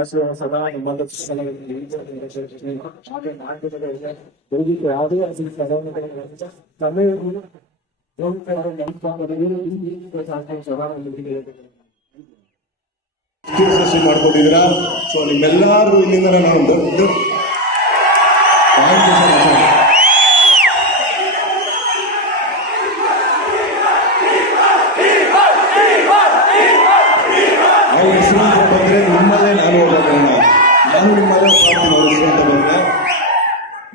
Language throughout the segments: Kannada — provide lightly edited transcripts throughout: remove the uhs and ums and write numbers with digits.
ಆಶೀರ್ವಾದ ಸದಾ ನಿಮ್ಮಲ್ಲಿ ಯಾವುದೇ ಸೃಷ್ಟಿ ಮಾಡ್ಕೊಂಡಿದ್ದೀರಾ. ಸೊ ನಿಮ್ಮೆಲ್ಲರೂ ಇಲ್ಲಿಂದ ನಾನು ದೊಡ್ಡ ಅವ್ರ ಹೆಸರು ಅಂತ ಬಂದ್ರೆ ನಿಮ್ಮಲ್ಲೇ ನಾನು ನಿಮ್ಮಲ್ಲೇ ಅವ್ರ ಹೆಸರು ಅಂತ ಬಂದ್ರೆ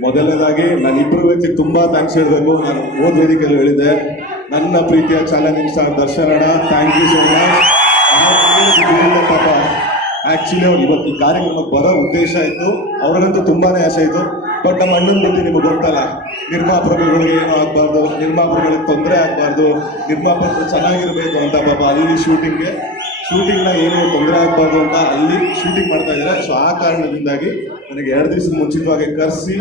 ಮೊದಲನೇದಾಗಿ ನಾನು ಇಬ್ಬರು ವ್ಯಕ್ತಿ ತುಂಬಾ ಥ್ಯಾಂಕ್ಸ್ ಹೇಳ್ಬೇಕು. ನಾನು ಓದ್ ವೇದಿಕೆಯಲ್ಲಿ ಹೇಳಿದ್ದೆ, ನನ್ನ ಪ್ರೀತಿಯ ಚಾಲೆಂಜಿಂಗ್ ಸ್ಟಾರ್ ದರ್ಶನ್ ಅಣ್ಣ, ಥ್ಯಾಂಕ್ ಯು ಸೋ ಮಚ್. ಪಾಪ ಆಕ್ಚುಲಿ ಅವ್ರು ಇವತ್ತು ಈ ಕಾರ್ಯಕ್ರಮಕ್ಕೆ ಬರೋ ಉದ್ದೇಶ ಇತ್ತು, ಅವ್ರಿಗಂತೂ ತುಂಬಾನೇ ಆಸೆ ಇತ್ತು. ಬಟ್ ನಮ್ಮ ಅಣ್ಣನ ಬಗ್ಗೆ ನಿಮ್ಗೆ ಗೊತ್ತಲ್ಲ, ನಿರ್ಮಾಪಕರುಗಳಿಗೆ ಏನೂ ಆಗ್ಬಾರ್ದು, ನಿರ್ಮಾಪಕರಿಗೆ ತೊಂದರೆ ಆಗ್ಬಾರ್ದು, ನಿರ್ಮಾಪಕರು ಚೆನ್ನಾಗಿರ್ಬೇಕು ಅಂತ ಪಾಪ ಅಲ್ಲಿ ಶೂಟಿಂಗ್ನ ಏನೂ ತೊಂದರೆ ಆಗ್ಬಾರ್ದು ಅಂತ ಅಲ್ಲಿ ಶೂಟಿಂಗ್ ಮಾಡ್ತಾ ಇದ್ದಾರೆ. ಸೊ ಆ ಕಾರಣದಿಂದಾಗಿ ನನಗೆ 2 ದಿವಸದ ಮುಂಚಿತವಾಗಿ ಕರೆಸಿ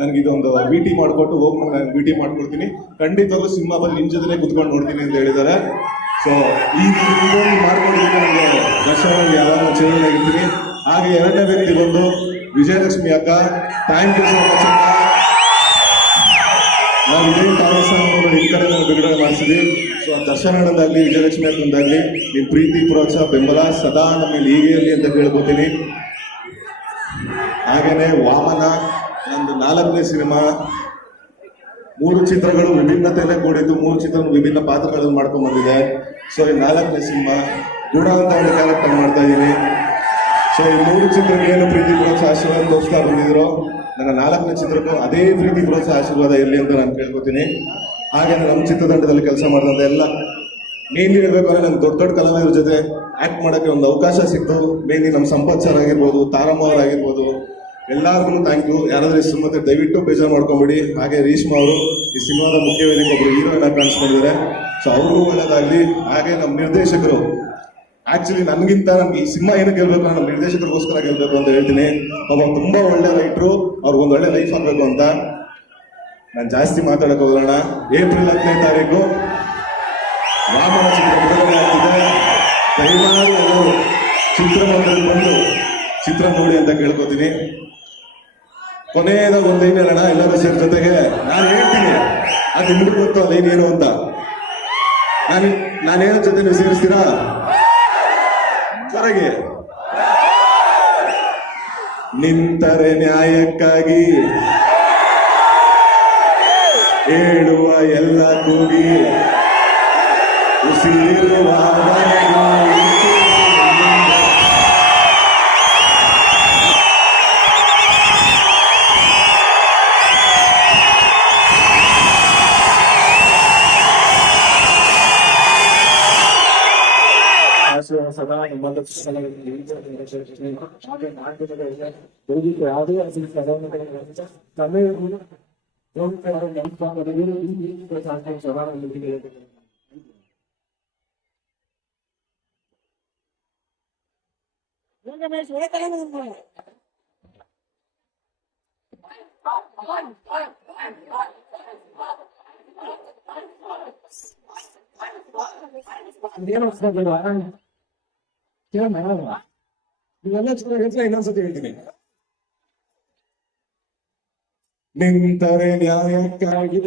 ನನಗೆ ಇದೊಂದು ಟಿ ಮಾಡಿಕೊಟ್ಟು ಹೋಗಿ ನಾನು ಟಿ ಮಾಡ್ಕೊಡ್ತೀನಿ, ಖಂಡಿತವಾಗ್ಲೂ ಸಿನಿಮಾ ಬಂದು ನಿನ್ನ ಜೊತೆ ಕುತ್ಕೊಂಡು ನೋಡ್ತೀನಿ ಅಂತ ಹೇಳಿದ್ದಾರೆ. ಸೊ ಈ ಮಾಡ್ಕೊಂಡಿದ್ದೀನಿ, ನನಗೆ ದರ್ಶನ ಯಾವಾಗ ಚೆನ್ನಾಗಿರ್ತೀನಿ. ಹಾಗೆ ಎರಡನೇ ವ್ಯಕ್ತಿ ಬಂದು ವಿಜಯಲಕ್ಷ್ಮಿ ಅಕ್ಕ, ಥ್ಯಾಂಕ್ ಯು ಸೊ ಮಚ್ ಅಕ್ಕ. ನಾವು ಇದೇ ಕಾರ್ಯಕ್ರಮವನ್ನು ನಿಮ್ಮ ಕಡೆ ನಾನು ಬಿಡುಗಡೆ ಮಾಡಿಸಿದ್ವಿ. ಸೊ ದರ್ಶನದಾಗಲಿ ವಿಜಯಲಕ್ಷ್ಮಿ ಅಕ್ಕಂದಾಗಲಿ ನಿಮ್ಮ ಪ್ರೀತಿ ಪ್ರೋತ್ಸಾಹ ಬೆಂಬಲ ಸದಾ ನಮ್ಮ ಮೇಲೆ ಹೀಗೆ ಇರಲಿ ಅಂತ ಕೇಳ್ಕೊತೀನಿ. ಹಾಗೇನೆ ವಾಮನ ನಂದು 4ನೇ ಸಿನಿಮಾ, 3 ಚಿತ್ರಗಳು ವಿಭಿನ್ನತೆಯಲ್ಲೇ ಕೂಡಿದ್ದು, 3 ಚಿತ್ರಗಳು ವಿಭಿನ್ನ ಪಾತ್ರಗಳನ್ನು ಮಾಡ್ಕೊಂಡು ಬಂದಿದೆ. ಸೊ ಈ 4ನೇ ಸಿನಿಮಾ ಗುಣ ಅಂತ ಹೇಳಿ ಕ್ಯಾರೆಕ್ಟರ್ ಮಾಡ್ತಾ ಇದ್ದೀನಿ. ಸೊ ಈ 3 ಚಿತ್ರಕ್ಕೆ ಏನು ಪ್ರೀತಿ ಪ್ರೋತ್ಸಾಹ ಆಶೀರ್ವಾದ ತೋರಿಸ್ತಾ ಬಂದಿದ್ರು, ನನ್ನ 4ನೇ ಚಿತ್ರಕ್ಕೂ ಅದೇ ಪ್ರೀತಿ ಪ್ರೋತ್ಸಾಹ ಆಶೀರ್ವಾದ ಇರಲಿ ಅಂತ ನಾನು ಕೇಳ್ಕೊತೀನಿ. ಹಾಗೆ ನಮ್ಮ ಚಿತ್ರತಂಡದಲ್ಲಿ ಕೆಲಸ ಮಾಡಿದಂತೆ ಎಲ್ಲ ಮೇನ್ಲಿ ಹೇಳ್ಬೇಕಾದ್ರೆ ನಮ್ಗೆ ದೊಡ್ಡ ಕಲಾವಿದರ ಜೊತೆ ಆಕ್ಟ್ ಮಾಡೋಕ್ಕೆ ಒಂದು ಅವಕಾಶ ಸಿಕ್ತು. ಮೇನ್ಲಿ ನಮ್ಮ ಸಂಪತ್ ಸರ್ ಆಗಿರ್ಬೋದು, ತಾರಮ್ಮ ಅವರಾಗಿರ್ಬೋದು, ಎಲ್ಲರಿಗೂ ಥ್ಯಾಂಕ್ ಯು. ಯಾರಾದ್ರೂ ಈ ಸಿನಿಮಾ ದಯವಿಟ್ಟು ಬೇಜಾರು ಮಾಡ್ಕೊಂಬಿಡಿ. ಹಾಗೆ ರೇಷ್ಮಾ ಅವರು ಈ ಸಿನಿಮಾದ ಮುಖ್ಯ ವೇದಿಕೆ ಒಬ್ಬರು ಹೀರೋಯಿನ್ ಆಗಿ ಕಾಣಿಸ್ಕೊಂಡಿದ್ದಾರೆ. ಸೊ ಅವ್ರಿಗೂ ಒಳ್ಳೇದಾಗಲಿ. ಹಾಗೆ ನಮ್ಮ ನಿರ್ದೇಶಕರು, ಆಕ್ಚುಲಿ ನನಗಿಂತ ನಮ್ಗೆ ಈ ಸಿನಿಮಾ ಏನಕ್ಕೆ ಗೆಲ್ಬೇಕು, ನಮ್ಮ ನಿರ್ದೇಶಕರಿಗೋಸ್ಕರ ಗೆಲ್ಬೇಕು ಅಂತ ಹೇಳ್ತೀನಿ. ಒಬ್ಬ ತುಂಬಾ ಒಳ್ಳೆ ರೈಟ್ರು, ಅವ್ರಿಗೊಂದು ಒಳ್ಳೆ ಲೈಫ್ ಆಗಬೇಕು ಅಂತ. ನಾನು ಜಾಸ್ತಿ ಮಾತಾಡಕ್ಕೆ ಹೋಗೋಣ. ಏಪ್ರಿಲ್ 10ನೇ ತಾರೀಕು ವಾಮನ ಚಿತ್ರ ಬಿಡುಗಡೆ ಆಗ್ತಿದೆ. ದಯಮಾಡಿ ಎಲ್ಲರೂ ಚಿತ್ರಮಂದಿರದಲ್ಲಿ ಬಂದು ಚಿತ್ರ ನೋಡಿ ಅಂತ ಕೇಳ್ಕೊತೀನಿ. ಕೊನೆಯದಾಗ ಒಂದು ಲೈನ್ ಹೇಳೋಣ ಎಲ್ಲರೂ ಸೇರಿ ಜೊತೆಗೆ. ನಾನು ಹೇಳ್ತೀನಿ, ಅದು ನಿಮ್ಗೆ ಗೊತ್ತು ಲೈನ್ ಏನು ಅಂತ. ನಾನೇನೋ ಜೊತೆ ನೀವು ಸೇರಿಸ್ತೀರಾ? ಹೊರಗೆ ನಿಂತರೆ ನ್ಯಾಯಕ್ಕಾಗಿ ಹೇಳುವ ಎಲ್ಲ ಕೂಗಿ ಉಸಿರುವ ಆಶೀರ್ವಾದ ಸದಾ ನಿಮ್ಮಲ್ಲಿ ಯಾವುದೇ ಇನ್ನೊಂದ್ಸತಿ ಹೇಳ್ತೀನಿ. ನಿಂತರೆ ನ್ಯಾಯಕ್ಕಾಗಿ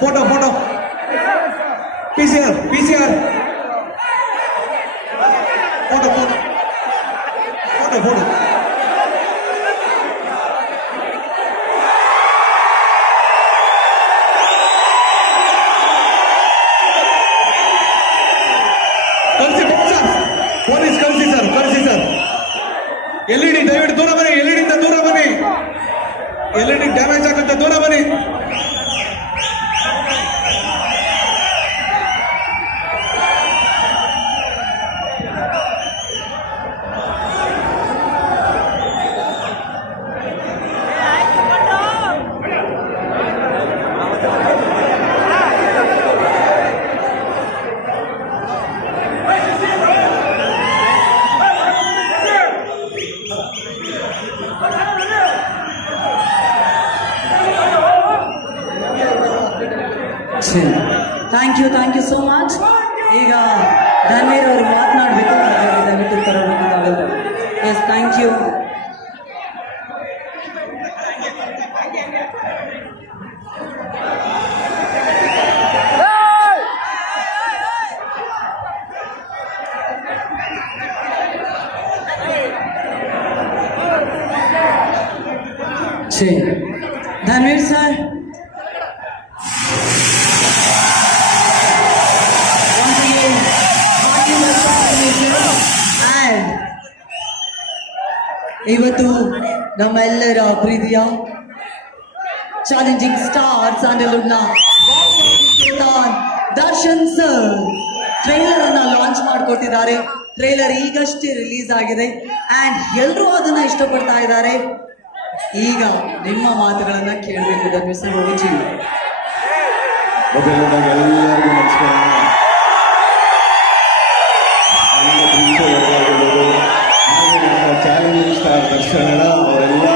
photo photo PCR photo photo photo photo ಕಳಿಸಿ ಸರ್, ಪೊಲೀಸ್ ಕಳಿಸಿ ಸರ್. ಎಲ್ಇಡಿ ದಯವಿಟ್ಟು ದೂರ ಬನ್ನಿ, ಎಲ್ಇಡಿಯಿಂದ ದೂರ ಬನ್ನಿ, ಎಲ್ಇಡಿ ಡ್ಯಾಮೇಜ್ ಆಗುತ್ತೆ, ದೂರ ಬನ್ನಿ. Thank you so much. ಈಗ ಧನ್ವೀರ್ ಅವರು ಮಾತನಾಡಬೇಕು, ದಯವಿಟ್ಟು ತರಬೇಕು ತಾವೆಲ್ಲ. Yes, thank you. Dhanveer sir, ಇವತ್ತು ನಮ್ಮೆಲ್ಲರ ಪ್ರೀತಿಯ ಚಾಲೆಂಜಿಂಗ್ ಸ್ಟಾರ್ ಸ್ಯಾಂಡಲ್ವುಡ್ನ ದರ್ಶನ್ ಸರ್ ಟ್ರೈಲರ್ ಅನ್ನ ಲಾಂಚ್ ಮಾಡಿಕೊಟ್ಟಿದ್ದಾರೆ. ಟ್ರೈಲರ್ ಈಗಷ್ಟೇ ರಿಲೀಸ್ ಆಗಿದೆ ಅಂಡ್ ಎಲ್ಲರೂ ಅದನ್ನ ಇಷ್ಟಪಡ್ತಾ ಇದ್ದಾರೆ. ಈಗ ನಿಮ್ಮ ಮಾತುಗಳನ್ನ ಕೇಳಬೇಕು ಧನ್ವೀರ್ ಸರ್. ಹೋಗಿ ಮೊದಲನೇದಾಗಿ ಎಲ್ಲರಿಗೂ ನಮಸ್ಕಾರ. ಚಾಲೆಂಜಿಂಗ್ ಸ್ಟಾರ್ ದರ್ಶನ ಅವರೆಲ್ಲ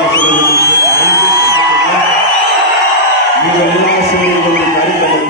ನೀವೆಲ್ಲ